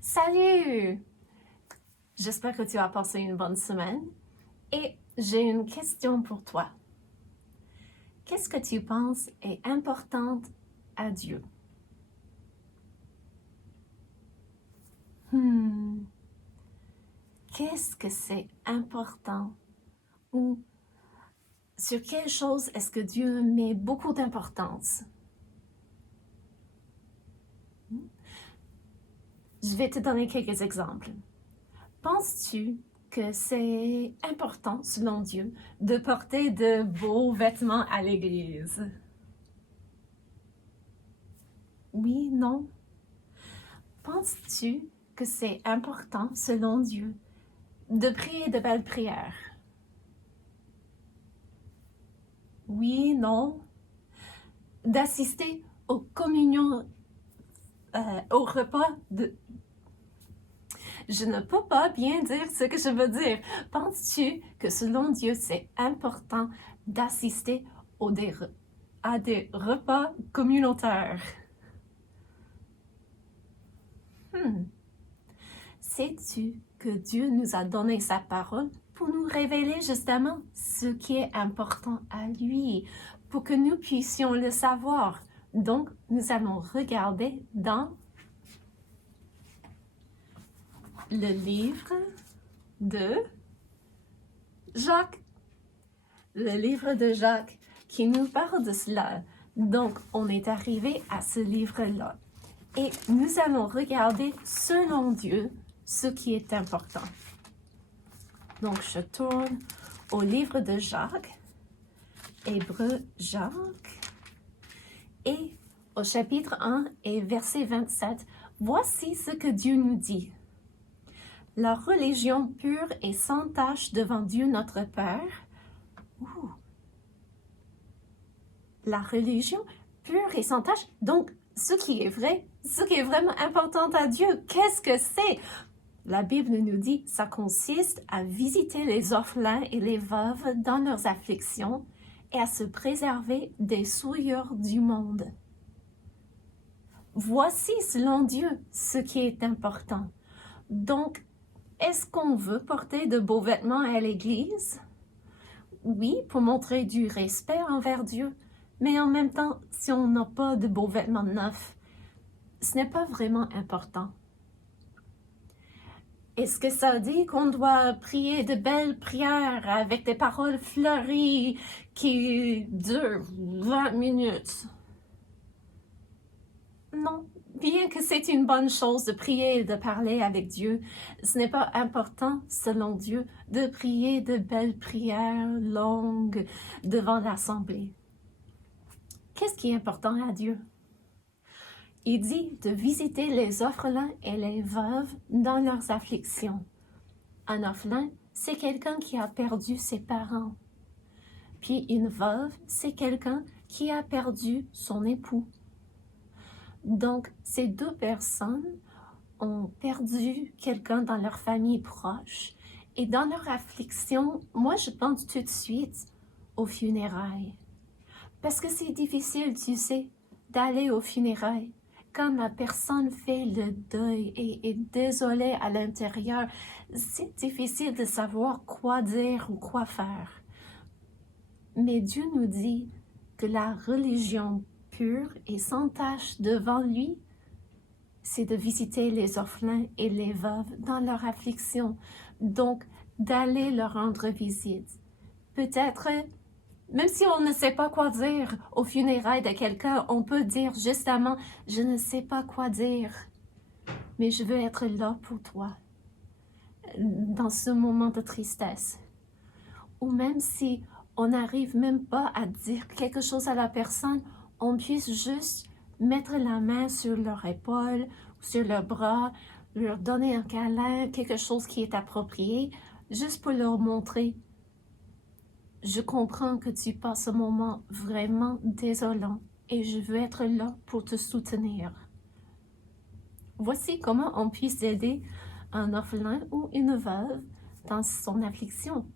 Salut! J'espère que tu as passé une bonne semaine et j'ai une question pour toi. Qu'est-ce que tu penses est important à Dieu? Qu'est-ce que c'est important? Ou sur quelle chose est-ce que Dieu met beaucoup d'importance? Je vais te donner quelques exemples. Penses-tu que c'est important, selon Dieu, de porter de beaux vêtements à l'église? Oui, non? Penses-tu que c'est important, selon Dieu, de prier de belles prières? Oui, non? D'assister aux communions, au repas de... Je ne peux pas bien dire ce que je veux dire. Penses-tu que selon Dieu, c'est important d'assister à des repas communautaires? Sais-tu que Dieu nous a donné sa parole pour nous révéler justement ce qui est important à lui, pour que nous puissions le savoir? Donc, nous allons regarder dans le livre de Jacques. Le livre de Jacques qui nous parle de cela. Donc, on est arrivé à ce livre-là. Et nous allons regarder, selon Dieu, ce qui est important. Donc, je tourne au livre de Jacques, Hébreux Jacques, et au chapitre 1 et verset 27, voici ce que Dieu nous dit. La religion pure et sans tache devant Dieu notre Père. La religion pure et sans tache, donc ce qui est vrai, ce qui est vraiment important à Dieu, qu'est-ce que c'est? La Bible nous dit, ça consiste à visiter les orphelins et les veuves dans leurs afflictions et à se préserver des souillures du monde. Voici, selon Dieu, ce qui est important. Donc, est-ce qu'on veut porter de beaux vêtements à l'église? Oui, pour montrer du respect envers Dieu, mais en même temps, si on n'a pas de beaux vêtements neufs, ce n'est pas vraiment important. Est-ce que ça dit qu'on doit prier de belles prières avec des paroles fleuries qui durent 20 minutes? Non, bien que c'est une bonne chose de prier et de parler avec Dieu, ce n'est pas important, selon Dieu, de prier de belles prières longues devant l'assemblée. Qu'est-ce qui est important à Dieu? Il dit de visiter les orphelins et les veuves dans leurs afflictions. Un orphelin, c'est quelqu'un qui a perdu ses parents. Puis une veuve, c'est quelqu'un qui a perdu son époux. Donc, ces deux personnes ont perdu quelqu'un dans leur famille proche. Et dans leur affliction, moi, je pense tout de suite aux funérailles. Parce que c'est difficile, tu sais, d'aller aux funérailles. Quand la personne fait le deuil et est désolée à l'intérieur, c'est difficile de savoir quoi dire ou quoi faire. Mais Dieu nous dit que la religion pure et sans tache devant lui, c'est de visiter les orphelins et les veuves dans leur affliction. Donc, d'aller leur rendre visite. Peut-être, même si on ne sait pas quoi dire aux funérailles de quelqu'un, on peut dire justement, je ne sais pas quoi dire, mais je veux être là pour toi, dans ce moment de tristesse. Ou même si on n'arrive même pas à dire quelque chose à la personne, on puisse juste mettre la main sur leur épaule, sur leur bras, leur donner un câlin, quelque chose qui est approprié, juste pour leur montrer. Je comprends que tu passes un moment vraiment désolant et je veux être là pour te soutenir. Voici comment on puisse aider un orphelin ou une veuve dans son affliction.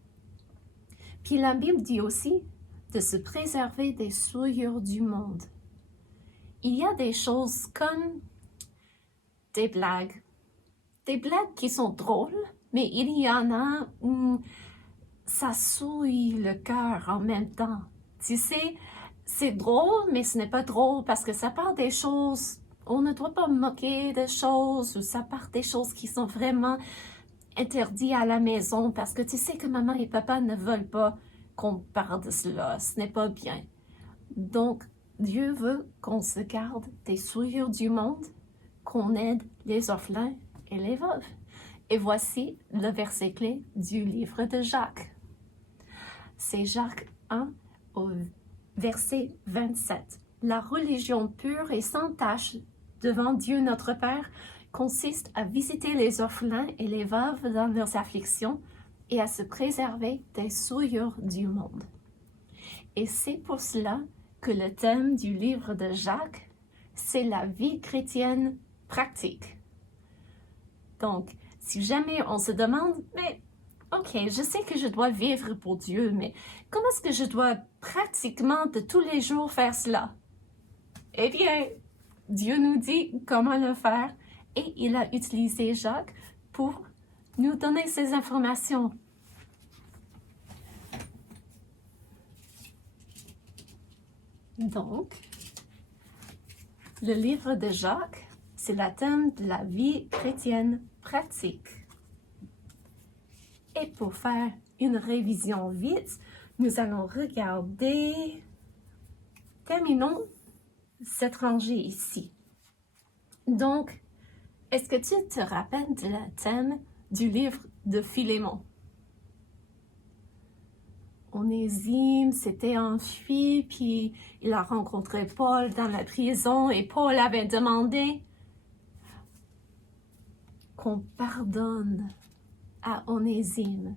Puis la Bible dit aussi de se préserver des souillures du monde. Il y a des choses comme des blagues, des blagues qui sont drôles, mais il y en a où ça souille le cœur en même temps. Tu sais, c'est drôle, mais ce n'est pas drôle parce que ça parle des choses, on ne doit pas moquer de choses, ou ça part des choses qui sont vraiment interdites à la maison parce que tu sais que maman et papa ne veulent pas qu'on parle de cela, ce n'est pas bien. Donc, Dieu veut qu'on se garde des souillures du monde, qu'on aide les orphelins et les veuves. Et voici le verset clé du livre de Jacques. C'est Jacques 1 au verset 27. La religion pure et sans tache devant Dieu notre Père consiste à visiter les orphelins et les veuves dans leurs afflictions et à se préserver des souillures du monde. Et c'est pour cela que le thème du livre de Jacques, c'est la vie chrétienne pratique. Donc, si jamais on se demande, mais ok, je sais que je dois vivre pour Dieu, mais comment est-ce que je dois pratiquement de tous les jours faire cela? Eh bien, Dieu nous dit comment le faire et il a utilisé Jacques pour nous donner ces informations. Donc, le livre de Jacques, c'est le thème de la vie chrétienne pratique. Et pour faire une révision vite, nous allons regarder, terminons cette rangée ici. Donc, est-ce que tu te rappelles de le thème du livre de Philémon? Onésime s'était enfui, puis il a rencontré Paul dans la prison et Paul avait demandé qu'on pardonne à Onésime.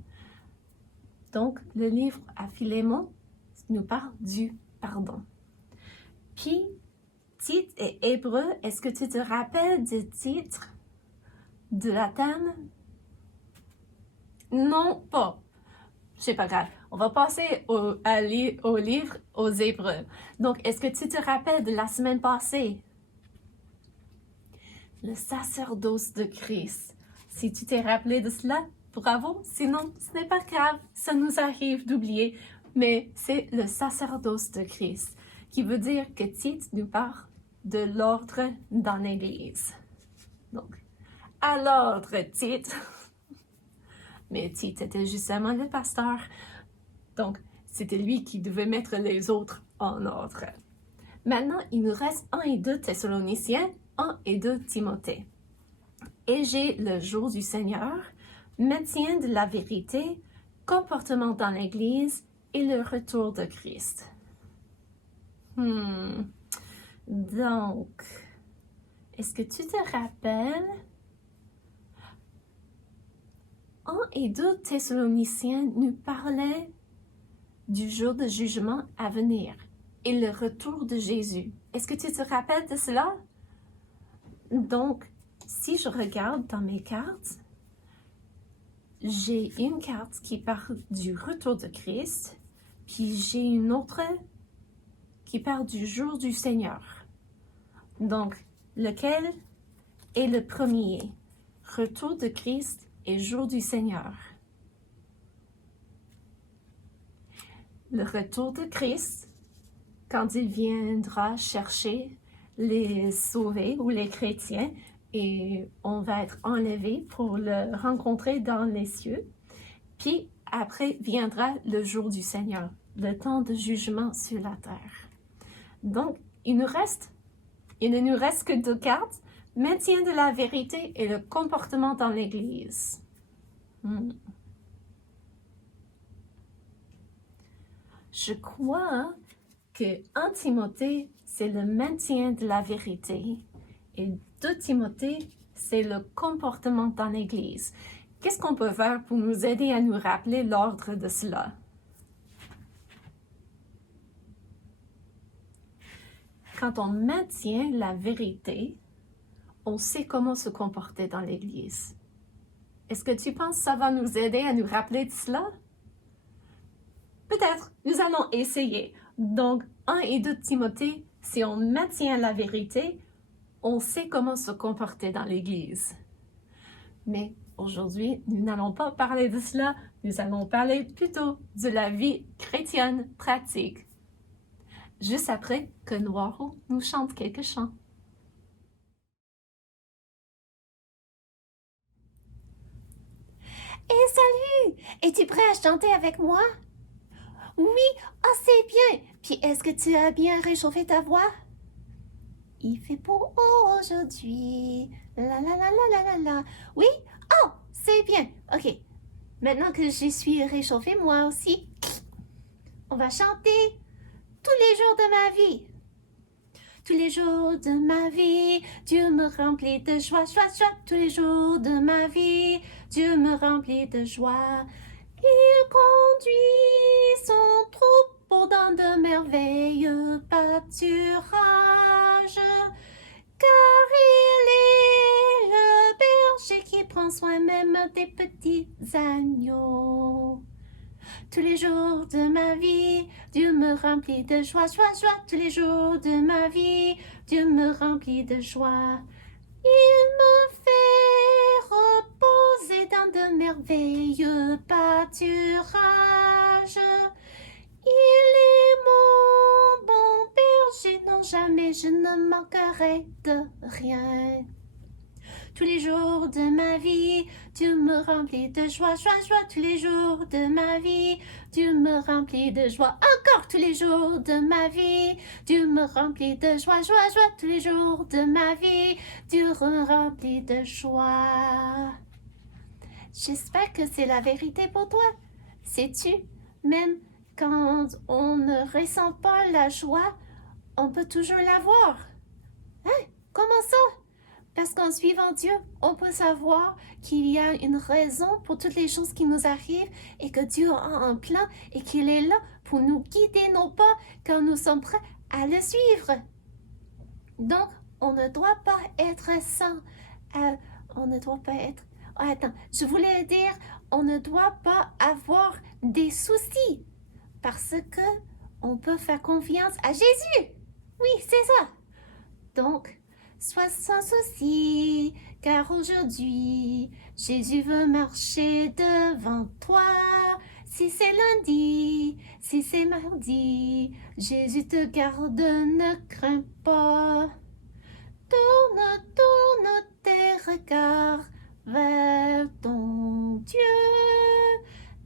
Donc, le livre à Philémon nous parle du pardon. Puis, Tite et Hébreu, est-ce que tu te rappelles du titre de la thème? Non, pas. C'est pas grave. On va passer au livre aux Hébreux. Donc, est-ce que tu te rappelles de la semaine passée? Le sacerdoce de Christ. Si tu t'es rappelé de cela, bravo. Sinon, ce n'est pas grave. Ça nous arrive d'oublier. Mais c'est le sacerdoce de Christ, qui veut dire que Tite nous parle de l'ordre dans l'Église. Donc, à l'ordre, Tite. Mais Tite était justement le pasteur. Donc, c'était lui qui devait mettre les autres en ordre. Maintenant, il nous reste 1 et 2 Thessaloniciens, 1 et 2 Timothée. Et j'ai le jour du Seigneur, maintien de la vérité, comportement dans l'Église et le retour de Christ. Donc, est-ce que tu te rappelles? 1 et 2 Thessaloniciens nous parlaient du jour de jugement à venir et le retour de Jésus. Est-ce que tu te rappelles de cela? Donc, si je regarde dans mes cartes, j'ai une carte qui parle du retour de Christ, puis j'ai une autre qui parle du jour du Seigneur. Donc, lequel est le premier? Retour de Christ et jour du Seigneur. Le retour de Christ, quand il viendra chercher les sauvés ou les chrétiens, et on va être enlevé pour le rencontrer dans les cieux. Puis après viendra le jour du Seigneur, le temps de jugement sur la terre. Donc, il ne nous reste que 2 cartes, maintien de la vérité et le comportement dans l'Église. Je crois que 1 Timothée, c'est le maintien de la vérité et 2 Timothée, c'est le comportement dans l'Église. Qu'est-ce qu'on peut faire pour nous aider à nous rappeler l'ordre de cela? Quand on maintient la vérité, on sait comment se comporter dans l'Église. Est-ce que tu penses que ça va nous aider à nous rappeler de cela? Peut-être, nous allons essayer. Donc, 1 et 2 Timothée, si on maintient la vérité, on sait comment se comporter dans l'Église. Mais aujourd'hui, nous n'allons pas parler de cela, nous allons parler plutôt de la vie chrétienne pratique. Juste après que Noiro nous chante quelques chants. Et salut! Es-tu prêt à chanter avec moi? Oui, oh c'est bien! Puis est-ce que tu as bien réchauffé ta voix? Il fait beau aujourd'hui. La la la la la la la. Oui? Oh, c'est bien. Ok. Maintenant que je suis réchauffée moi aussi, on va chanter tous les jours de ma vie. Tous les jours de ma vie, Dieu me remplit de joie, joie, joie. Tous les jours de ma vie, Dieu me remplit de joie. Il conduit son troupeau dans de merveilleux pâturages, car il est le berger qui prend soin même des petits agneaux. Tous les jours de ma vie, Dieu me remplit de joie, joie, joie. Tous les jours de ma vie, Dieu me remplit de joie. Il me fait reposer dans de merveilleux pâturages. Il est mon bon berger, non jamais je ne manquerai de rien. Tous les jours de ma vie, Dieu me remplit de joie, joie, joie. Tous les jours de ma vie, Dieu me remplit de joie. Encore tous les jours de ma vie, Dieu me remplit de joie, joie, joie. Tous les jours de ma vie, Dieu me remplit de joie. J'espère que c'est la vérité pour toi. Sais-tu, même quand on ne ressent pas la joie, on peut toujours l'avoir. Hein? Comment ça? Parce qu'en suivant Dieu, on peut savoir qu'il y a une raison pour toutes les choses qui nous arrivent et que Dieu a un plan et qu'il est là pour nous guider nos pas quand nous sommes prêts à le suivre. Donc, on ne doit pas être sans... on ne doit pas être... Oh, attends, je voulais dire, on ne doit pas avoir des soucis parce que on peut faire confiance à Jésus. Oui, c'est ça. Donc, sois sans souci, car aujourd'hui, Jésus veut marcher devant toi. Si c'est lundi, si c'est mardi, Jésus te garde, ne crains pas. Tourne, tourne tes regards vers ton Dieu.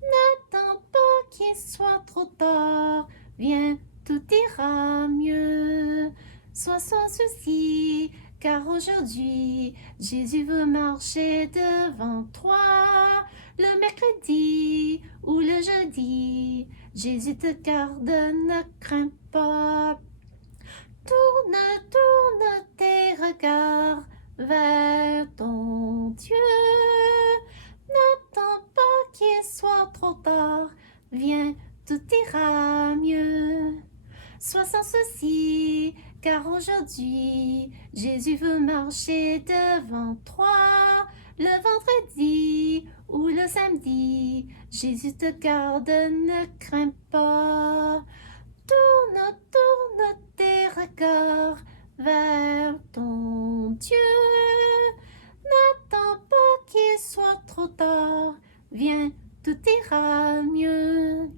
N'attends pas qu'il soit trop tard, viens, tout ira mieux. Sois sans souci, car aujourd'hui, Jésus veut marcher devant toi. Le mercredi ou le jeudi, Jésus te garde, ne crains pas. Tourne, tourne tes regards vers ton Dieu. N'attends pas qu'il soit trop tard, viens, tout ira mieux. Sois sans souci, car aujourd'hui, Jésus veut marcher devant toi. Le vendredi ou le samedi, Jésus te garde, ne crains pas. Tourne, tourne tes regards vers ton Dieu. N'attends pas qu'il soit trop tard, viens, tout ira mieux.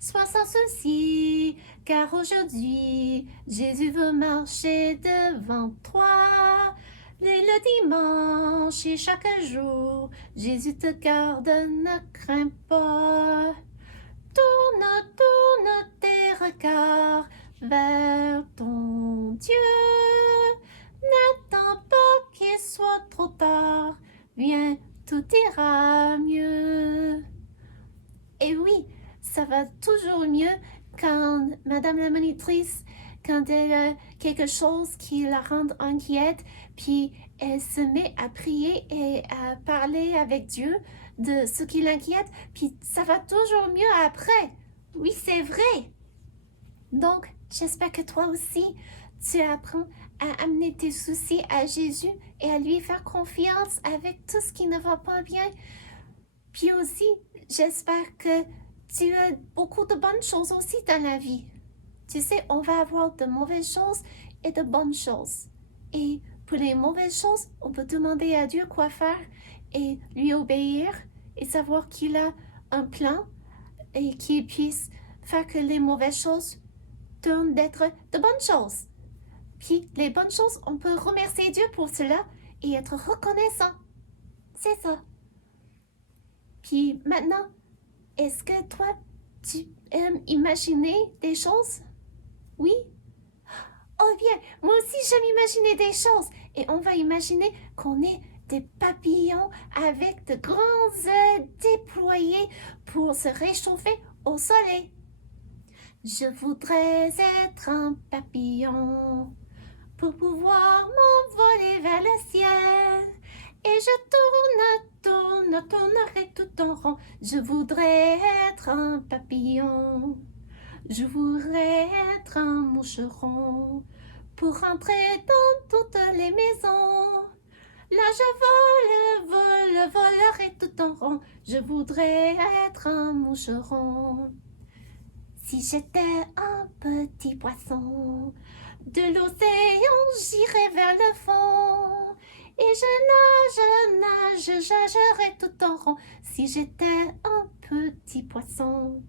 Sois sans souci, car aujourd'hui, Jésus veut marcher devant toi. Le dimanche et chaque jour, Jésus te garde, ne crains pas. Tourne, tourne tes regards vers ton Dieu. N'attends pas qu'il soit trop tard, viens, tout ira mieux. Et oui, ça va toujours mieux quand Madame la monitrice, quand elle a quelque chose qui la rend inquiète, puis elle se met à prier et à parler avec Dieu de ce qui l'inquiète, puis ça va toujours mieux après. Oui, c'est vrai. Donc, j'espère que toi aussi, tu apprends à amener tes soucis à Jésus et à lui faire confiance avec tout ce qui ne va pas bien. Puis aussi, j'espère que tu as beaucoup de bonnes choses aussi dans la vie. Tu sais, on va avoir de mauvaises choses et de bonnes choses. Et Pour les mauvaises choses, on peut demander à Dieu quoi faire et lui obéir et savoir qu'il a un plan et qu'il puisse faire que les mauvaises choses tournent d'être de bonnes choses. Puis les bonnes choses, on peut remercier Dieu pour cela et être reconnaissant. C'est ça. Puis maintenant, est-ce que toi, tu aimes imaginer des choses? Oui? Oh bien, moi aussi j'aime imaginer des choses. Et on va imaginer qu'on est des papillons avec de grands ailes déployées pour se réchauffer au soleil. Je voudrais être un papillon pour pouvoir m'envoler vers le ciel. Et je tournerai tout en rond. Je voudrais être un papillon. Je voudrais être un moucheron pour rentrer dans toutes les maisons. Là je volerai tout en rond. Je voudrais être un moucheron. Si j'étais un petit poisson de l'océan, j'irai vers le fond. Et je nagerai tout en rond si j'étais un petit poisson.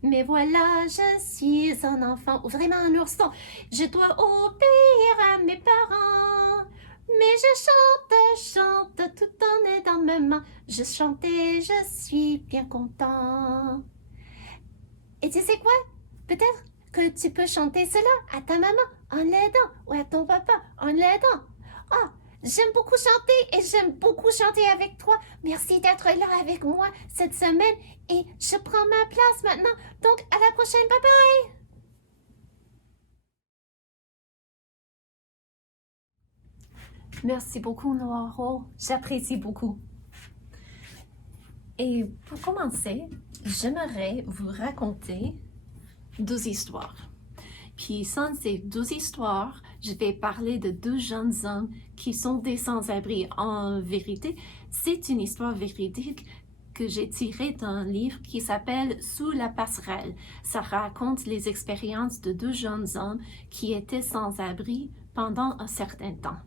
Mais voilà, je suis un enfant, ou vraiment un ourson. Je dois obéir à mes parents. Mais je chante tout en aidant ma main. Je chante et je suis bien content. Et tu sais quoi? Peut-être que tu peux chanter cela à ta maman en l'aidant ou à ton papa en l'aidant. Ah, j'aime beaucoup chanter et j'aime beaucoup chanter avec toi. Merci d'être là avec moi cette semaine et je prends ma place maintenant. Donc, à la prochaine. Bye bye! Merci beaucoup, Noiro. J'apprécie beaucoup. Et pour commencer, j'aimerais vous raconter 2 histoires. Puis sans ces 2 histoires, je vais parler de 2 jeunes hommes qui sont des sans-abri. En vérité, c'est une histoire véridique que j'ai tirée d'un livre qui s'appelle « Sous la passerelle ». Ça raconte les expériences de 2 jeunes hommes qui étaient sans-abri pendant un certain temps.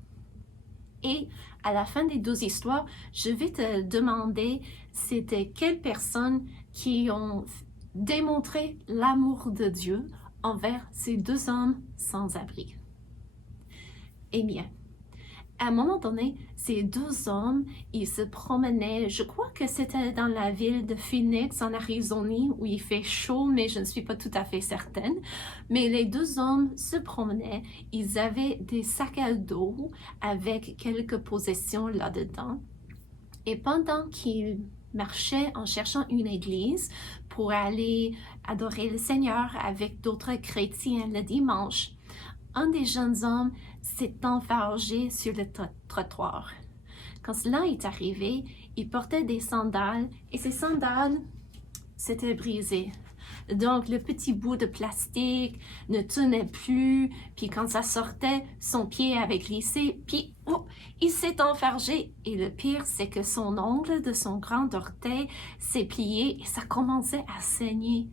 Et à la fin des 2 histoires, je vais te demander c'était quelles personnes qui ont démontré l'amour de Dieu envers ces 2 hommes sans abri. Eh bien, à un moment donné, ces 2 hommes, ils se promenaient, je crois que c'était dans la ville de Phoenix, en Arizonie, où il fait chaud, mais je ne suis pas tout à fait certaine. Mais les 2 hommes se promenaient, ils avaient des sacs à dos avec quelques possessions là-dedans. Et pendant qu'ils marchaient en cherchant une église pour aller adorer le Seigneur avec d'autres chrétiens le dimanche, un des jeunes hommes s'est enfargé sur le trottoir. Quand cela est arrivé, il portait des sandales et ces sandales s'étaient brisées. Donc, le petit bout de plastique ne tenait plus, puis quand ça sortait, son pied avait glissé, puis il s'est enfargé. Et le pire, c'est que son ongle de son grand orteil s'est plié et ça commençait à saigner.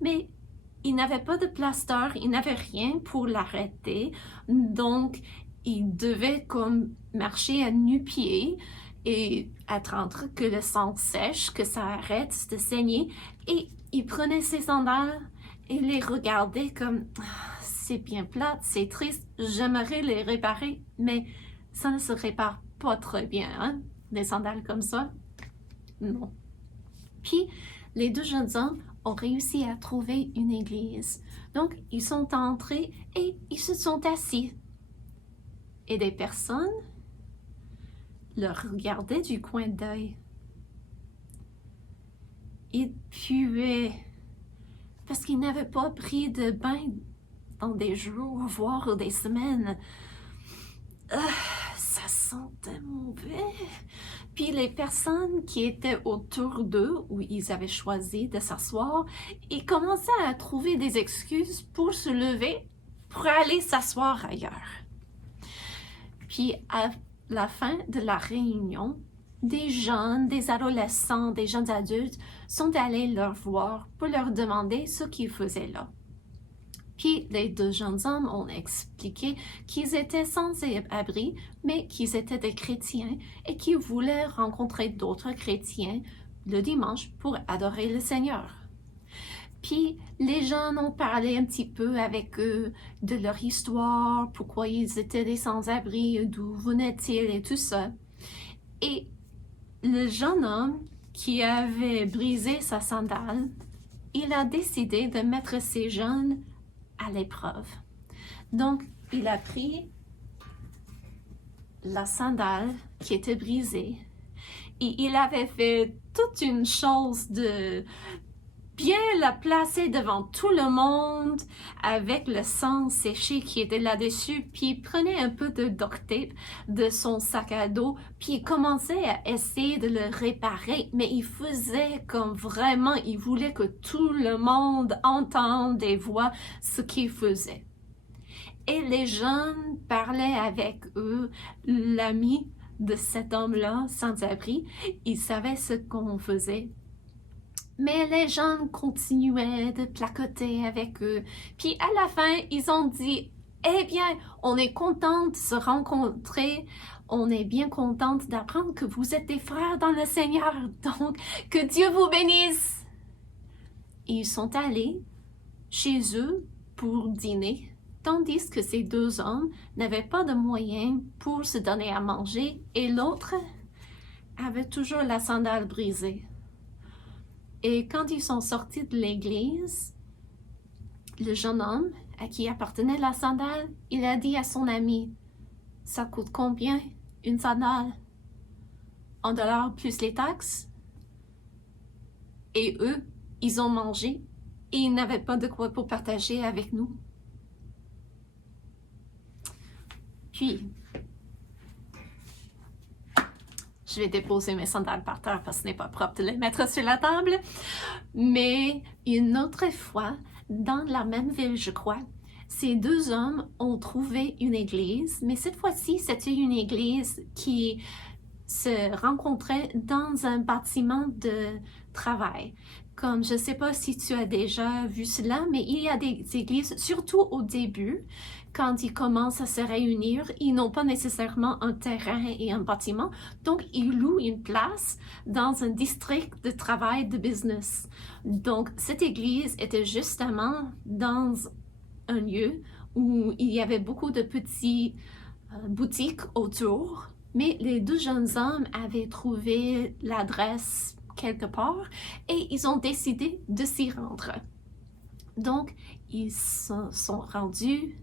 Mais il n'avait pas de plaster, il n'avait rien pour l'arrêter, donc il devait comme marcher à nu-pied et attendre que le sang sèche, que ça arrête de saigner, et il prenait ses sandales et les regardait comme c'est bien plate, c'est triste, j'aimerais les réparer, mais ça ne se répare pas très bien, hein, des sandales comme ça. Non. Puis les 2 jeunes hommes ont réussi à trouver une église. Donc, ils sont entrés et ils se sont assis. Et des personnes leur regardaient du coin d'œil. Ils puaient parce qu'ils n'avaient pas pris de bain dans des jours, voire des semaines. Ça sentait mauvais. Puis les personnes qui étaient autour d'eux, où ils avaient choisi de s'asseoir, ils commençaient à trouver des excuses pour se lever, pour aller s'asseoir ailleurs. Puis à la fin de la réunion, des jeunes, des adolescents, des jeunes adultes sont allés leur voir pour leur demander ce qu'ils faisaient là. Puis les deux jeunes hommes ont expliqué qu'ils étaient sans abri, mais qu'ils étaient des chrétiens et qu'ils voulaient rencontrer d'autres chrétiens le dimanche pour adorer le Seigneur. Puis les gens ont parlé un petit peu avec eux de leur histoire, pourquoi ils étaient des sans-abri, d'où venaient-ils et tout ça. Et le jeune homme qui avait brisé sa sandale, il a décidé de mettre ses jeunes à l'épreuve. Donc, il a pris la sandale qui était brisée et il avait fait toute une chose de bien la placer devant tout le monde avec le sang séché qui était là-dessus, puis il prenait un peu de duct tape de son sac à dos, puis il commençait à essayer de le réparer, mais il faisait comme vraiment, il voulait que tout le monde entende et voit ce qu'il faisait. Et les jeunes parlaient avec eux, l'ami de cet homme-là, sans-abri, il savait ce qu'on faisait. Mais les jeunes continuaient de placoter avec eux. Puis à la fin, ils ont dit, eh bien, on est content de se rencontrer. On est bien contente d'apprendre que vous êtes des frères dans le Seigneur. Donc, que Dieu vous bénisse. Et ils sont allés chez eux pour dîner, tandis que ces deux hommes n'avaient pas de moyens pour se donner à manger et l'autre avait toujours la sandale brisée. Et quand ils sont sortis de l'église, le jeune homme à qui appartenait la sandale, il a dit à son ami, « Ça coûte combien une sandale? $1 plus les taxes? » Et eux, ils ont mangé et ils n'avaient pas de quoi pour partager avec nous. Puis, je vais déposer mes sandales par terre parce que ce n'est pas propre de les mettre sur la table. Mais une autre fois, dans la même ville, je crois, ces deux hommes ont trouvé une église, mais cette fois-ci, c'était une église qui se rencontrait dans un bâtiment de travail. Comme je ne sais pas si tu as déjà vu cela, mais il y a des églises, surtout au début, quand ils commencent à se réunir, ils n'ont pas nécessairement un terrain et un bâtiment, donc ils louent une place dans un district de travail de business. Donc cette église était justement dans un lieu où il y avait beaucoup de petites boutiques autour, mais les deux jeunes hommes avaient trouvé l'adresse quelque part et ils ont décidé de s'y rendre. Donc, ils sont rendus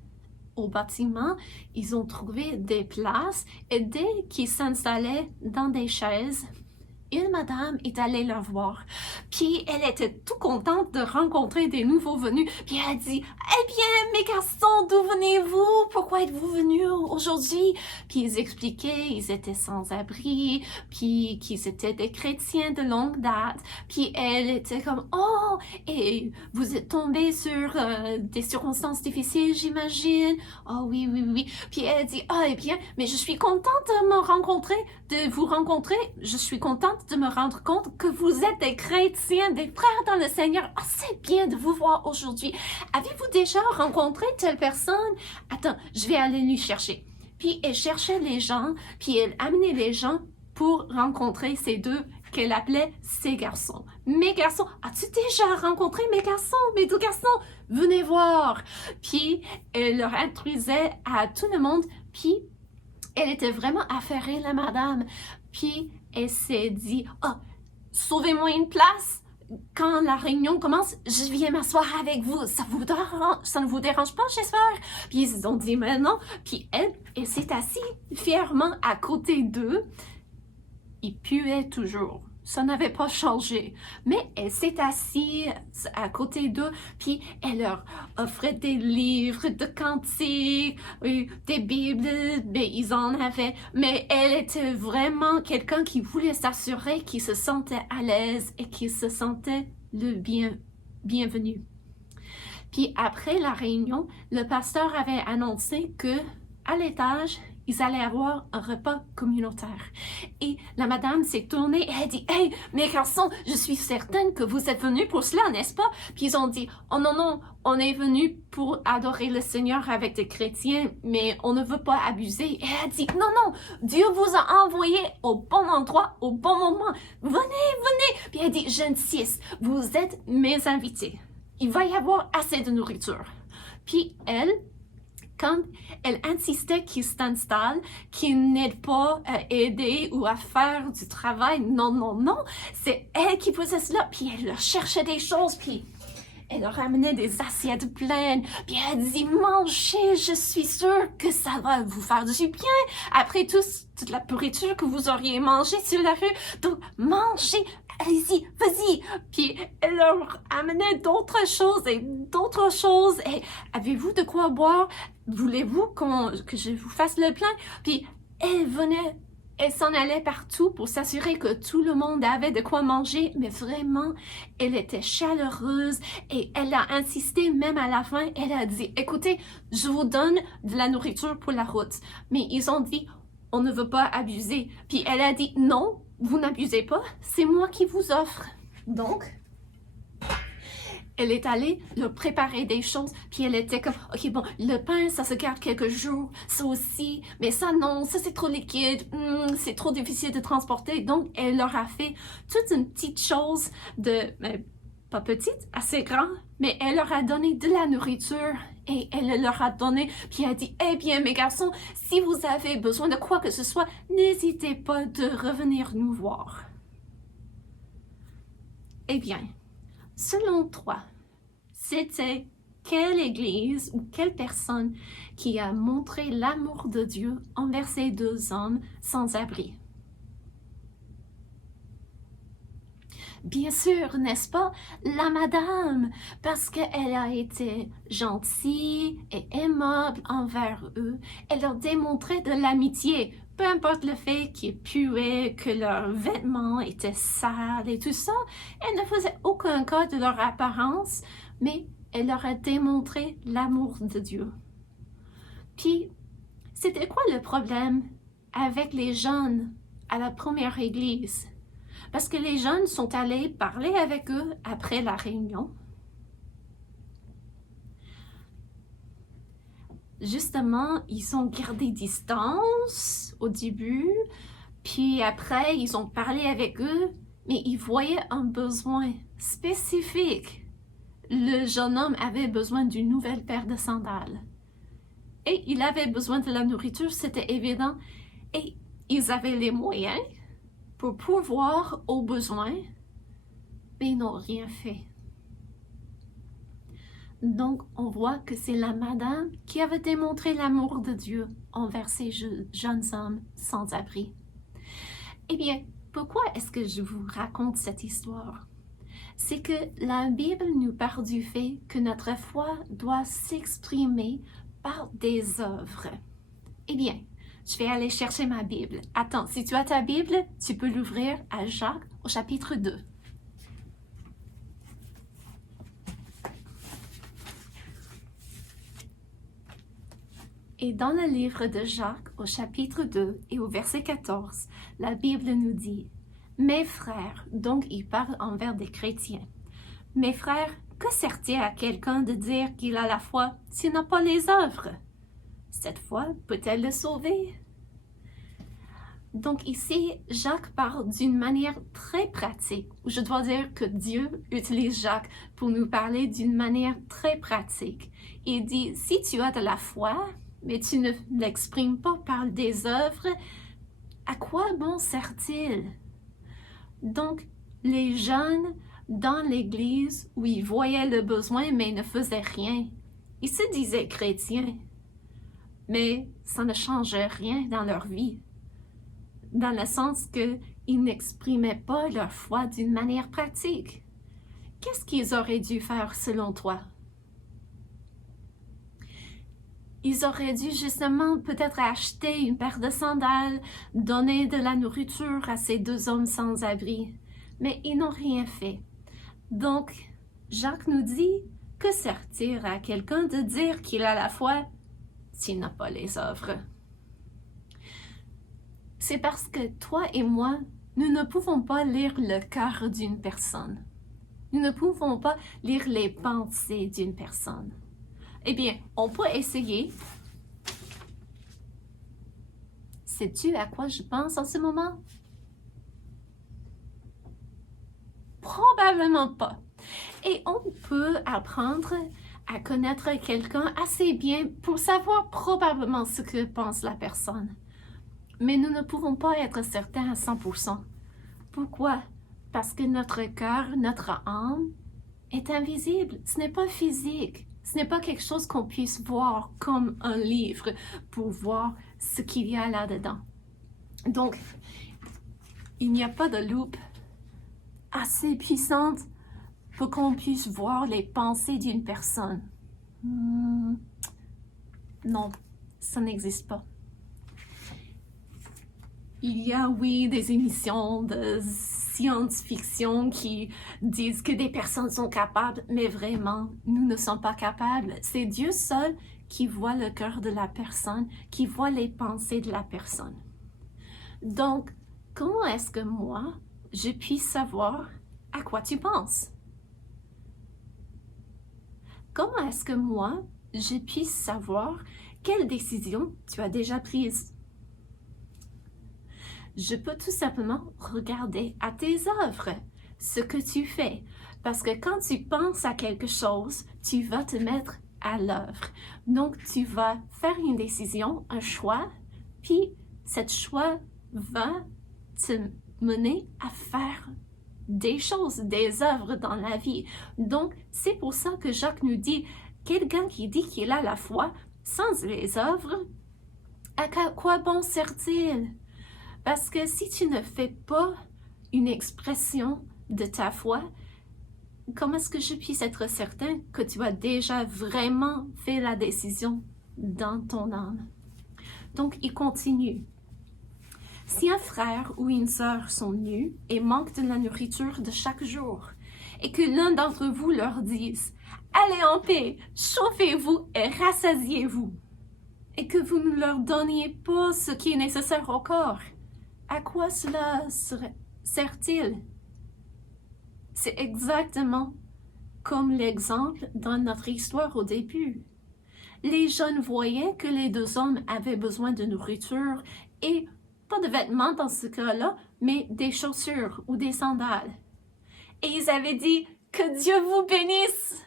au bâtiment, ils ont trouvé des places et dès qu'ils s'installaient dans des chaises, une madame est allée leur voir. Puis elle était tout contente de rencontrer des nouveaux venus. Puis elle a dit, eh bien, mes garçons, d'où venez-vous? Pourquoi êtes-vous venus aujourd'hui? Puis ils expliquaient, ils étaient sans abri, puis qu'ils étaient des chrétiens de longue date. Puis elle était comme, oh, et vous êtes tombés sur des circonstances difficiles, j'imagine. Oh oui, oui, oui. Puis elle a dit, ah, eh bien, mais je suis contente de vous rencontrer. Je suis contente de me rendre compte que vous êtes des chrétiens, des frères dans le Seigneur. Oh, c'est bien de vous voir aujourd'hui. Avez-vous déjà rencontré telle personne? Attends, je vais aller lui chercher. Puis elle cherchait les gens, puis elle amenait les gens pour rencontrer ces deux qu'elle appelait ses garçons. Mes garçons, as-tu déjà rencontré mes garçons? Mes deux garçons, venez voir. Puis elle leur introduisait à tout le monde, puis elle était vraiment affairée, la madame. Puis elle s'est dit, oh, sauvez-moi une place. Quand la réunion commence, je viens m'asseoir avec vous. Ça ne vous dérange pas, j'espère? Puis ils ont dit, mais non. Puis elle s'est assise fièrement à côté d'eux. Il puait toujours. Ça n'avait pas changé. Mais elle s'est assise à côté d'eux, puis elle leur offrait des livres de cantiques, des bibles, mais ils en avaient. Mais elle était vraiment quelqu'un qui voulait s'assurer qu'il se sentait à l'aise et qu'il se sentait le bienvenu. Puis après la réunion, le pasteur avait annoncé que à l'étage, ils allaient avoir un repas communautaire. Et la madame s'est tournée et a dit « Hey, mes garçons, je suis certaine que vous êtes venus pour cela, n'est-ce pas? » Puis ils ont dit « Oh non, non, on est venus pour adorer le Seigneur avec des chrétiens, mais on ne veut pas abuser. » Et elle a dit « Non, non, Dieu vous a envoyé au bon endroit, au bon moment. Venez, venez. » Puis elle dit « J'insiste, vous êtes mes invités. Il va y avoir assez de nourriture. » Puis elle, quand elle insistait qu'ils s'installent, qu'ils n'aident pas à aider ou à faire du travail, non, non, non, c'est elle qui faisait cela, puis elle leur cherchait des choses, puis elle leur amenait des assiettes pleines, puis elle dit « Mangez, je suis sûre que ça va vous faire du bien, après tout, toute la pourriture que vous auriez mangée sur la rue, donc mangez, allez-y, vas-y. » Puis elle leur amenait d'autres choses et d'autres choses. Et avez-vous de quoi boire? Voulez-vous que je vous fasse le plein? Puis elle venait, elle s'en allait partout pour s'assurer que tout le monde avait de quoi manger. Mais vraiment, elle était chaleureuse et elle a insisté même à la fin. Elle a dit, écoutez, je vous donne de la nourriture pour la route. Mais ils ont dit, on ne veut pas abuser. Puis elle a dit, non, vous n'abusez pas, c'est moi qui vous offre. Donc, elle est allée leur préparer des choses, puis elle était comme, ok, bon, le pain, ça se garde quelques jours, ça aussi, mais ça non, ça c'est trop liquide, c'est trop difficile de transporter. Donc, elle leur a fait toute une petite chose de, pas petite, assez grande, mais elle leur a donné de la nourriture et elle leur a donné, puis elle a dit, eh bien, mes garçons, si vous avez besoin de quoi que ce soit, n'hésitez pas de revenir nous voir. Eh bien, selon toi, c'était quelle église ou quelle personne qui a montré l'amour de Dieu envers ces deux hommes sans abri? Bien sûr, n'est-ce pas, la madame, parce qu'elle a été gentille et aimable envers eux. Elle leur démontrait de l'amitié, peu importe le fait qu'ils puaient, que leurs vêtements étaient sales et tout ça. Elle ne faisait aucun cas de leur apparence, mais elle leur a démontré l'amour de Dieu. Puis, c'était quoi le problème avec les jeunes à la première église? Parce que les jeunes sont allés parler avec eux après la réunion. Justement, ils ont gardé distance au début, puis après, ils ont parlé avec eux, mais ils voyaient un besoin spécifique. Le jeune homme avait besoin d'une nouvelle paire de sandales. Et il avait besoin de la nourriture, c'était évident. Et ils avaient les moyens pour pourvoir aux besoins, mais ils n'ont rien fait. Donc, on voit que c'est la madame qui avait démontré l'amour de Dieu envers ces jeunes hommes sans abri. Eh bien, pourquoi est-ce que je vous raconte cette histoire? C'est que la Bible nous parle du fait que notre foi doit s'exprimer par des œuvres. Eh bien, je vais aller chercher ma Bible. Attends, si tu as ta Bible, tu peux l'ouvrir à Jacques au chapitre 2. Et dans le livre de Jacques au chapitre 2 et au verset 14, la Bible nous dit « Mes frères », donc il parle envers des chrétiens, « Mes frères, que sert-il à quelqu'un de dire qu'il a la foi s'il n'a pas les œuvres? Cette foi peut-elle le sauver? » Donc ici, Jacques parle d'une manière très pratique. Je dois dire que Dieu utilise Jacques pour nous parler d'une manière très pratique. Il dit, si tu as de la foi, mais tu ne l'exprimes pas par des œuvres, à quoi bon sert-il? Donc, les jeunes dans l'Église où ils voyaient le besoin mais ne faisaient rien, ils se disaient chrétiens, mais ça ne changeait rien dans leur vie, dans le sens qu'ils n'exprimaient pas leur foi d'une manière pratique. Qu'est-ce qu'ils auraient dû faire selon toi? Ils auraient dû justement peut-être acheter une paire de sandales, donner de la nourriture à ces deux hommes sans abri, mais ils n'ont rien fait. Donc, Jacques nous dit, que sert-il à quelqu'un de dire qu'il a la foi s'il n'a pas les œuvres? c'est parce que toi et moi, nous ne pouvons pas lire le cœur d'une personne. Nous ne pouvons pas lire les pensées d'une personne. Eh bien, on peut essayer. Sais-tu à quoi je pense en ce moment? Probablement pas. Et on peut apprendre à connaître quelqu'un assez bien pour savoir probablement ce que pense la personne. Mais nous ne pouvons pas être certains à 100%. Pourquoi? Parce que notre cœur, notre âme est invisible. Ce n'est pas physique. Ce n'est pas quelque chose qu'on puisse voir comme un livre pour voir ce qu'il y a là-dedans. Donc, il n'y a pas de loupe assez puissante pour qu'on puisse voir les pensées d'une personne. Non, ça n'existe pas. Il y a, oui, des émissions de science-fiction qui disent que des personnes sont capables, mais vraiment, nous ne sommes pas capables. C'est Dieu seul qui voit le cœur de la personne, qui voit les pensées de la personne. Donc, comment est-ce que moi, je puisse savoir à quoi tu penses? Comment est-ce que moi, je puisse savoir quelle décision tu as déjà prise? Je peux tout simplement regarder à tes œuvres, ce que tu fais. Parce que quand tu penses à quelque chose, tu vas te mettre à l'œuvre. Donc, tu vas faire une décision, un choix, puis cet choix va te mener à faire des choses, des œuvres dans la vie. Donc, c'est pour ça que Jacques nous dit, quelqu'un qui dit qu'il a la foi sans les œuvres, à quoi bon sert-il? Parce que si tu ne fais pas une expression de ta foi, comment est-ce que je puisse être certain que tu as déjà vraiment fait la décision dans ton âme? Donc, il continue. Si un frère ou une sœur sont nus et manquent de la nourriture de chaque jour, et que l'un d'entre vous leur dise « Allez en paix, chauffez-vous et rassasiez-vous », et que vous ne leur donniez pas ce qui est nécessaire au corps, à quoi cela sert-il? C'est exactement comme l'exemple dans notre histoire au début. Les jeunes voyaient que les deux hommes avaient besoin de nourriture et pas de vêtements dans ce cas-là, mais des chaussures ou des sandales. Et ils avaient dit « Que Dieu vous bénisse !»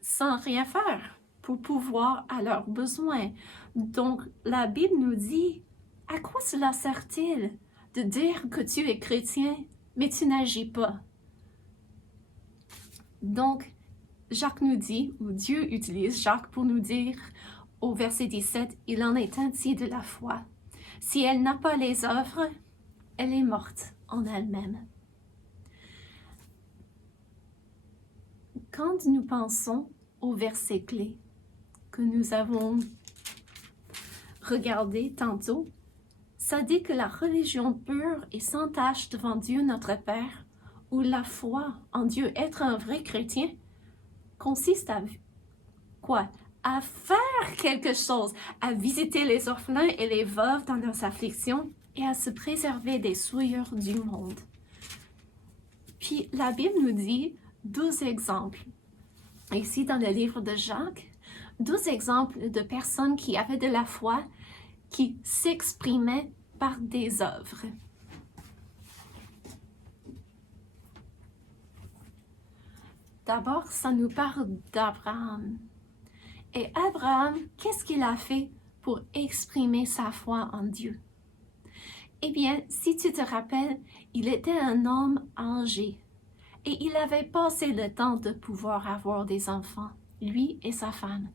sans rien faire pour pouvoir à leurs besoins. Donc, la Bible nous dit « À quoi cela sert-il de dire que tu es chrétien, mais tu n'agis pas? » Donc, Jacques nous dit, ou Dieu utilise Jacques pour nous dire, au verset 17, « Il en est ainsi de la foi. Si elle n'a pas les œuvres, elle est morte en elle-même. » Quand nous pensons au verset clé que nous avons regardé tantôt, ça dit que la religion pure et sans tache devant Dieu notre Père, ou la foi en Dieu, être un vrai chrétien, consiste à quoi? À faire quelque chose, à visiter les orphelins et les veuves dans leurs afflictions et à se préserver des souillures du monde. Puis la Bible nous dit 12 exemples. Ici dans le livre de Jacques, 12 exemples de personnes qui avaient de la foi, qui s'exprimaient par des œuvres. D'abord, ça nous parle d'Abraham. Et Abraham, qu'est-ce qu'il a fait pour exprimer sa foi en Dieu? Eh bien, si tu te rappelles, il était un homme âgé et il avait passé le temps de pouvoir avoir des enfants, lui et sa femme.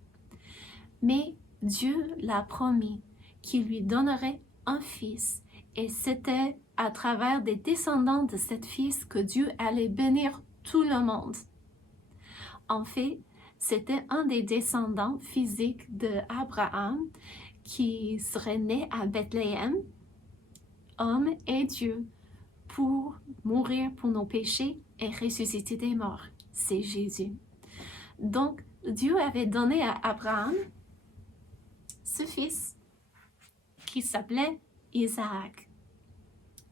Mais Dieu l'a promis qu'il lui donnerait un fils et c'était à travers des descendants de cet fils que Dieu allait bénir tout le monde. En fait, c'était un des descendants physiques d'Abraham qui serait né à Bethléem, homme et Dieu, pour mourir pour nos péchés et ressusciter des morts. C'est Jésus. Donc, Dieu avait donné à Abraham ce fils qui s'appelait Isaac.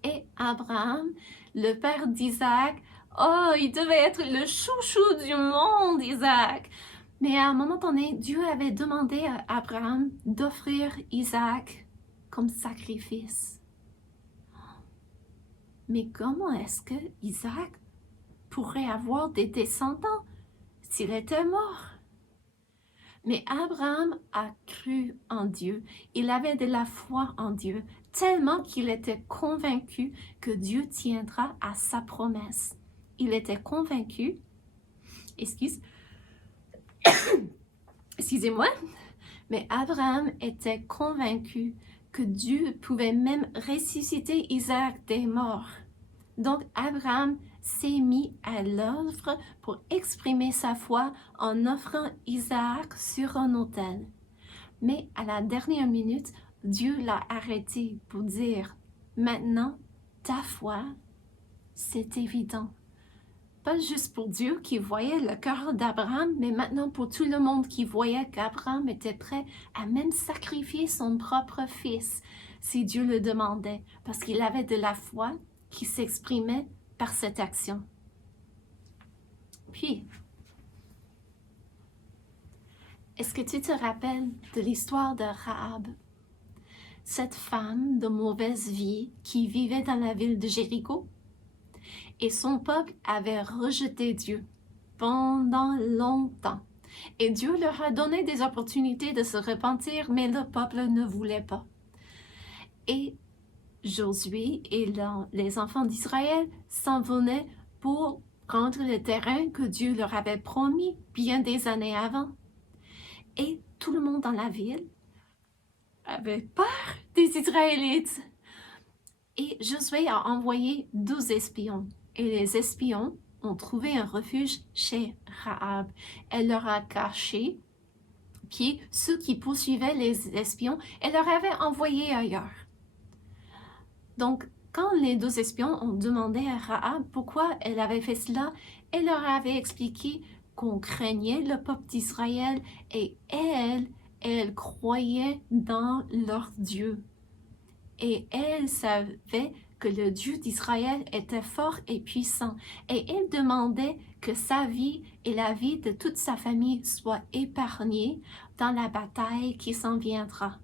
Et Abraham, le père d'Isaac, oh, il devait être le chouchou du monde, Isaac. Mais à un moment donné, Dieu avait demandé à Abraham d'offrir Isaac comme sacrifice. Mais comment est-ce que Isaac pourrait avoir des descendants s'il était mort? Mais Abraham a cru en Dieu. Il avait de la foi en Dieu, tellement qu'il était convaincu que Dieu tiendra à sa promesse. Il était convaincu, excusez-moi, mais Abraham était convaincu que Dieu pouvait même ressusciter Isaac des morts. Donc Abraham s'est mis à l'œuvre pour exprimer sa foi en offrant Isaac sur un autel. Mais à la dernière minute, Dieu l'a arrêté pour dire « Maintenant, ta foi, c'est évident. » Pas juste pour Dieu qui voyait le cœur d'Abraham, mais maintenant pour tout le monde qui voyait qu'Abraham était prêt à même sacrifier son propre fils si Dieu le demandait, parce qu'il avait de la foi qui s'exprimait par cette action. Puis, est-ce que tu te rappelles de l'histoire de Rahab? Cette femme de mauvaise vie qui vivait dans la ville de Jéricho? Et son peuple avait rejeté Dieu pendant longtemps. Et Dieu leur a donné des opportunités de se repentir, mais le peuple ne voulait pas. Et Josué et les enfants d'Israël s'en venaient pour prendre le terrain que Dieu leur avait promis bien des années avant. Et tout le monde dans la ville avait peur des Israélites. Et Josué a envoyé 12 espions. Et les espions ont trouvé un refuge chez Rahab. Elle leur a caché, puis ceux qui poursuivaient les espions, elle leur avait envoyé ailleurs. Donc, quand les 12 espions ont demandé à Rahab pourquoi elle avait fait cela, elle leur avait expliqué qu'on craignait le peuple d'Israël et elle croyait dans leur Dieu. Et elle savait que le Dieu d'Israël était fort et puissant. Et elle demandait que sa vie et la vie de toute sa famille soient épargnées dans la bataille qui s'en viendra.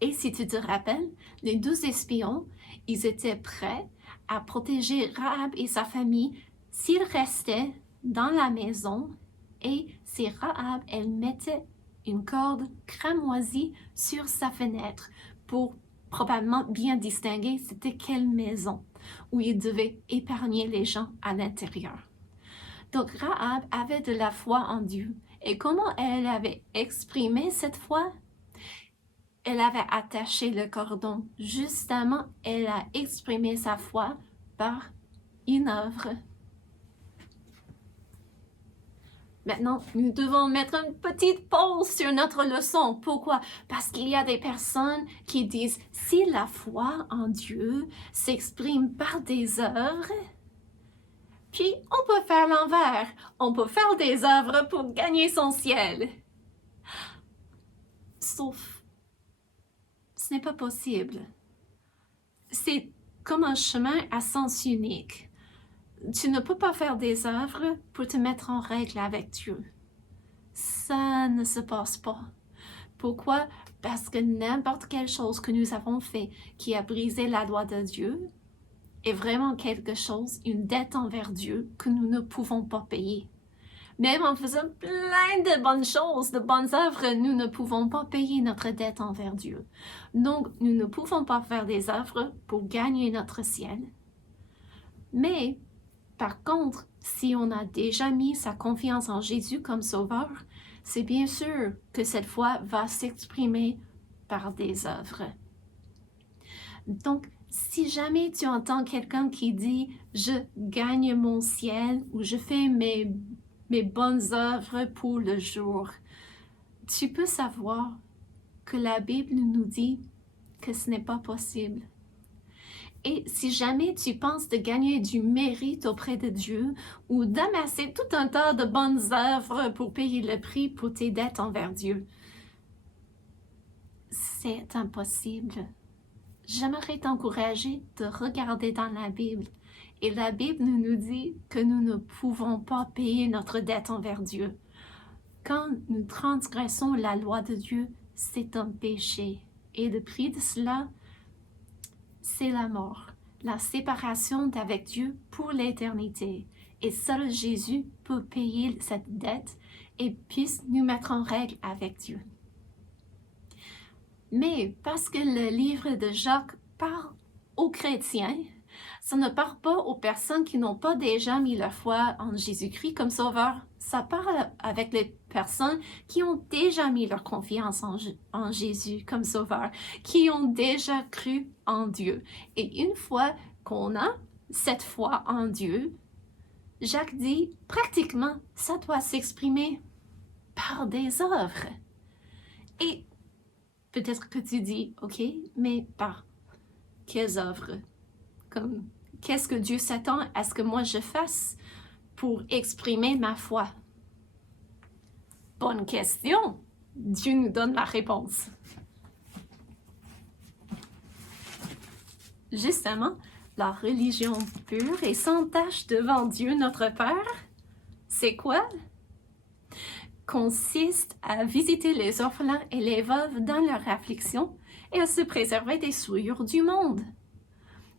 Et si tu te rappelles, les 12 espions, ils étaient prêts à protéger Rahab et sa famille s'ils restaient dans la maison et si Rahab, elle mettait une corde cramoisie sur sa fenêtre pour probablement bien distinguer c'était quelle maison où il devait épargner les gens à l'intérieur. Donc Rahab avait de la foi en Dieu. Et comment elle avait exprimé cette foi? Elle avait attaché le cordon. Justement, elle a exprimé sa foi par une œuvre. Maintenant, nous devons mettre une petite pause sur notre leçon. Pourquoi? Parce qu'il y a des personnes qui disent, si la foi en Dieu s'exprime par des œuvres, puis on peut faire l'envers. On peut faire des œuvres pour gagner son ciel. Sauf, ce n'est pas possible. C'est comme un chemin à sens unique. Tu ne peux pas faire des œuvres pour te mettre en règle avec Dieu. Ça ne se passe pas. Pourquoi? Parce que n'importe quelle chose que nous avons fait qui a brisé la loi de Dieu est vraiment quelque chose, une dette envers Dieu que nous ne pouvons pas payer. Même en faisant plein de bonnes choses, de bonnes œuvres, nous ne pouvons pas payer notre dette envers Dieu. Donc, nous ne pouvons pas faire des œuvres pour gagner notre ciel. Mais, par contre, si on a déjà mis sa confiance en Jésus comme sauveur, c'est bien sûr que cette foi va s'exprimer par des œuvres. Donc, si jamais tu entends quelqu'un qui dit « je gagne mon ciel » ou « je fais mes bonnes œuvres pour le jour », tu peux savoir que la Bible nous dit que ce n'est pas possible. Et si jamais tu penses de gagner du mérite auprès de Dieu ou d'amasser tout un tas de bonnes œuvres pour payer le prix pour tes dettes envers Dieu, c'est impossible. j'aimerais t'encourager de regarder dans la Bible. Et la Bible nous dit que nous ne pouvons pas payer notre dette envers Dieu. Quand nous transgressons la loi de Dieu, c'est un péché. Et le prix de cela, c'est la mort, la séparation d'avec Dieu pour l'éternité. Et seul Jésus peut payer cette dette et puisse nous mettre en règle avec Dieu. Mais parce que le livre de Jacques parle aux chrétiens, ça ne parle pas aux personnes qui n'ont pas déjà mis leur foi en Jésus-Christ comme sauveur. Ça parle avec les personnes qui ont déjà mis leur confiance en Jésus comme sauveur, qui ont déjà cru en Dieu. Et une fois qu'on a cette foi en Dieu, Jacques dit, pratiquement, ça doit s'exprimer par des œuvres. Et peut-être que tu dis, ok, mais par quelles œuvres? Comme, qu'est-ce que Dieu s'attend à ce que moi je fasse pour exprimer ma foi? Bonne question. Dieu nous donne la réponse. Justement, la religion pure et sans tache devant Dieu notre Père, c'est quoi? Consiste à visiter les orphelins et les veuves dans leur affliction et à se préserver des souillures du monde.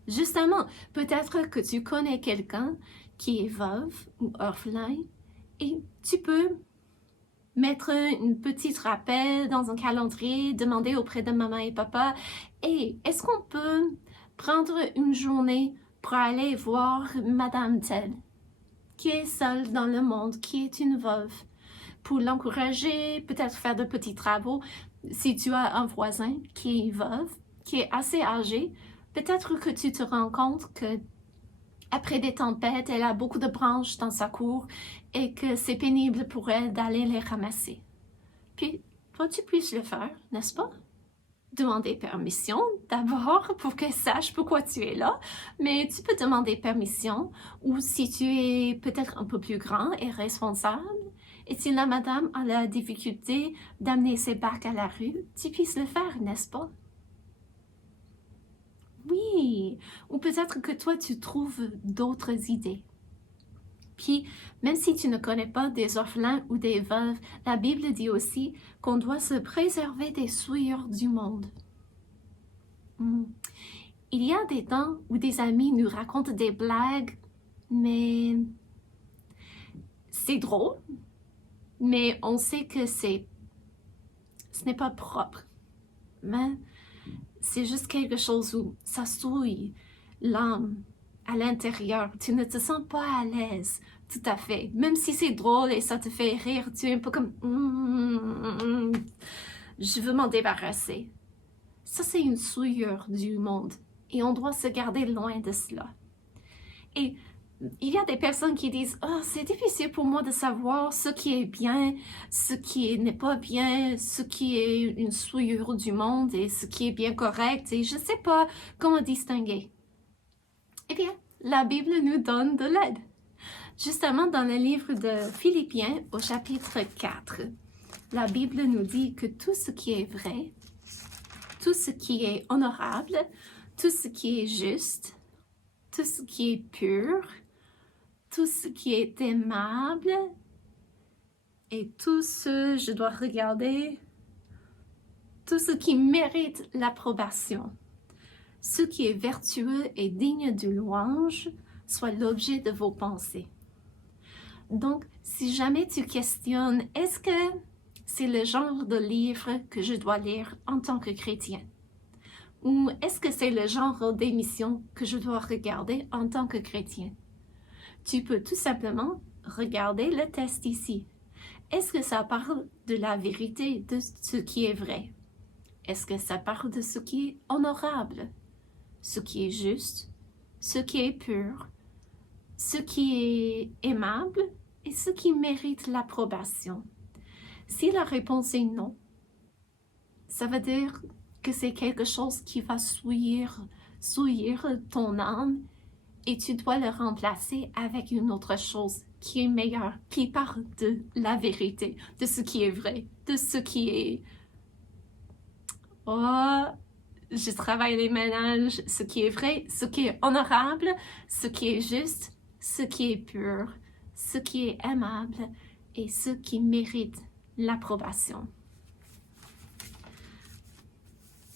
Justement, peut-être que tu connais quelqu'un qui est veuve ou orphelin et tu peux mettre une petite rappel dans un calendrier, demander auprès de maman et papa, hey, est-ce qu'on peut prendre une journée pour aller voir Madame telle, qui est seule dans le monde, qui est une veuve, pour l'encourager, peut-être faire de petits travaux. Si tu as un voisin qui est veuve, qui est assez âgé, peut-être que tu te rends compte que après des tempêtes, elle a beaucoup de branches dans sa cour et que c'est pénible pour elle d'aller les ramasser. Puis, toi, tu puisses le faire, n'est-ce pas? Demander permission d'abord pour qu'elle sache pourquoi tu es là, mais tu peux demander permission ou si tu es peut-être un peu plus grand et responsable et si la madame a la difficulté d'amener ses bacs à la rue, tu puisses le faire, n'est-ce pas? Oui, ou peut-être que toi, tu trouves d'autres idées. Puis, même si tu ne connais pas des orphelins ou des veuves, la Bible dit aussi qu'on doit se préserver des souillures du monde. Il y a des temps où des amis nous racontent des blagues, mais c'est drôle, mais on sait que ce n'est pas propre. Mais c'est juste quelque chose où ça souille l'âme à l'intérieur. Tu ne te sens pas à l'aise, tout à fait. Même si c'est drôle et ça te fait rire, tu es un peu comme je veux m'en débarrasser. Ça, c'est une souillure du monde et on doit se garder loin de cela. Et il y a des personnes qui disent « Oh, c'est difficile pour moi de savoir ce qui est bien, ce qui n'est pas bien, ce qui est une souillure du monde et ce qui est bien correct et je ne sais pas comment distinguer. » Eh bien, la Bible nous donne de l'aide. Justement, dans le livre de Philippiens, au chapitre 4, la Bible nous dit que tout ce qui est vrai, tout ce qui est honorable, tout ce qui est juste, tout ce qui est pur, tout ce qui est aimable et tout ce, je dois regarder, tout ce qui mérite l'approbation, ce qui est vertueux et digne de louange, soit l'objet de vos pensées. Donc, si jamais tu questionnes, est-ce que c'est le genre de livre que je dois lire en tant que chrétien? Ou est-ce que c'est le genre d'émission que je dois regarder en tant que chrétien? Tu peux tout simplement regarder le test ici. Est-ce que ça parle de la vérité, de ce qui est vrai? Est-ce que ça parle de ce qui est honorable, ce qui est juste, ce qui est pur, ce qui est aimable et ce qui mérite l'approbation? Si la réponse est non, ça veut dire que c'est quelque chose qui va souillir ton âme et tu dois le remplacer avec une autre chose qui est meilleure, qui parle de la vérité, de ce qui est vrai, de ce qui est je travaille les ménages, ce qui est vrai, ce qui est honorable, ce qui est juste, ce qui est pur, ce qui est aimable et ce qui mérite l'approbation.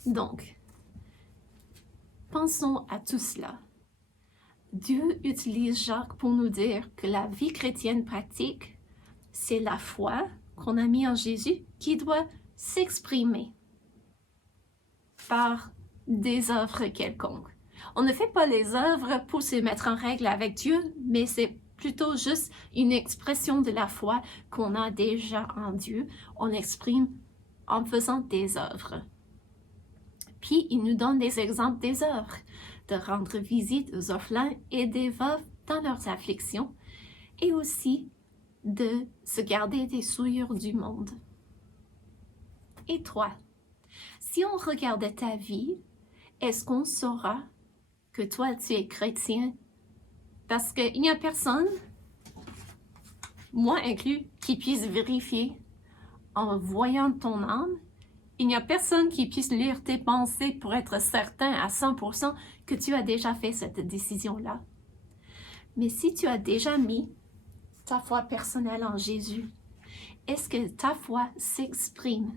Donc, pensons à tout cela. Dieu utilise Jacques pour nous dire que la vie chrétienne pratique, c'est la foi qu'on a mis en Jésus qui doit s'exprimer par des œuvres quelconques. On ne fait pas les œuvres pour se mettre en règle avec Dieu, mais c'est plutôt juste une expression de la foi qu'on a déjà en Dieu. On exprime en faisant des œuvres. Puis, il nous donne des exemples des œuvres, de rendre visite aux orphelins et des veuves dans leurs afflictions, et aussi de se garder des souillures du monde. Et toi, si on regardait ta vie, est-ce qu'on saura que toi, tu es chrétien? Parce qu'il n'y a personne, moi inclus, qui puisse vérifier en voyant ton âme. Il n'y a personne qui puisse lire tes pensées pour être certain à 100% que tu as déjà fait cette décision-là. Mais si tu as déjà mis ta foi personnelle en Jésus, est-ce que ta foi s'exprime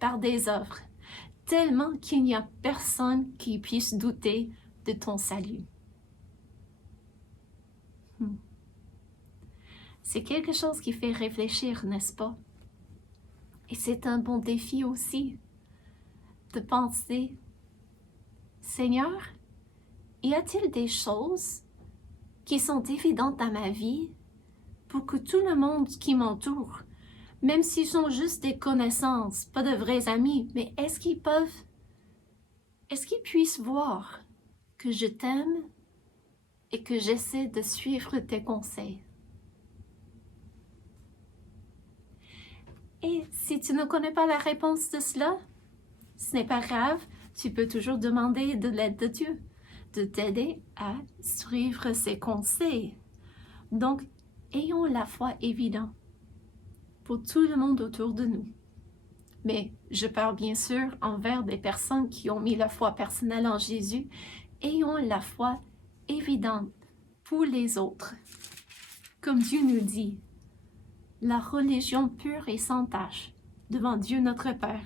par des œuvres tellement qu'il n'y a personne qui puisse douter de ton salut? C'est quelque chose qui fait réfléchir, n'est-ce pas? Et c'est un bon défi aussi de penser, Seigneur, y a-t-il des choses qui sont évidentes dans ma vie pour que tout le monde qui m'entoure, même s'ils sont juste des connaissances, pas de vrais amis, mais est-ce qu'ils puissent voir que je t'aime et que j'essaie de suivre tes conseils? Et si tu ne connais pas la réponse de cela, ce n'est pas grave, tu peux toujours demander de l'aide de Dieu, de t'aider à suivre ses conseils. Donc, ayons la foi évidente pour tout le monde autour de nous. Mais je parle bien sûr envers des personnes qui ont mis la foi personnelle en Jésus. Ayons la foi évidente pour les autres. Comme Dieu nous dit, la religion pure et sans tache devant Dieu notre Père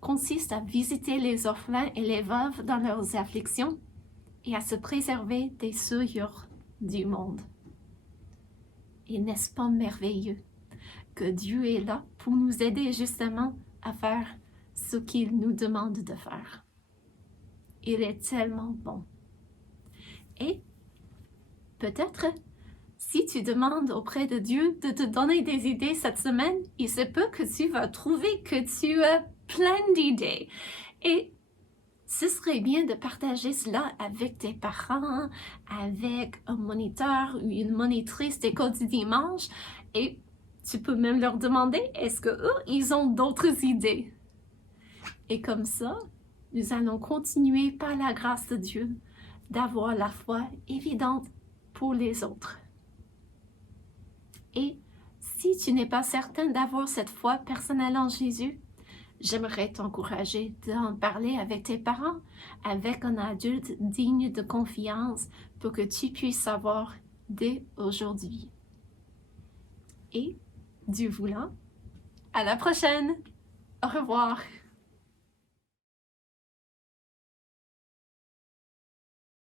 consiste à visiter les orphelins et les veuves dans leurs afflictions et à se préserver des souillures du monde. Et n'est-ce pas merveilleux que Dieu est là pour nous aider justement à faire ce qu'il nous demande de faire? Il est tellement bon. Et peut-être, si tu demandes auprès de Dieu de te donner des idées cette semaine, il se peut que tu vas trouver que tu as plein d'idées. Et ce serait bien de partager cela avec tes parents, avec un moniteur ou une monitrice d'école du dimanche. Et tu peux même leur demander, est-ce qu'eux, ils ont d'autres idées? Et comme ça, nous allons continuer par la grâce de Dieu d'avoir la foi évidente pour les autres. Et si tu n'es pas certain d'avoir cette foi personnelle en Jésus, j'aimerais t'encourager d'en parler avec tes parents, avec un adulte digne de confiance pour que tu puisses savoir dès aujourd'hui. Et, Dieu voulant, à la prochaine! Au revoir!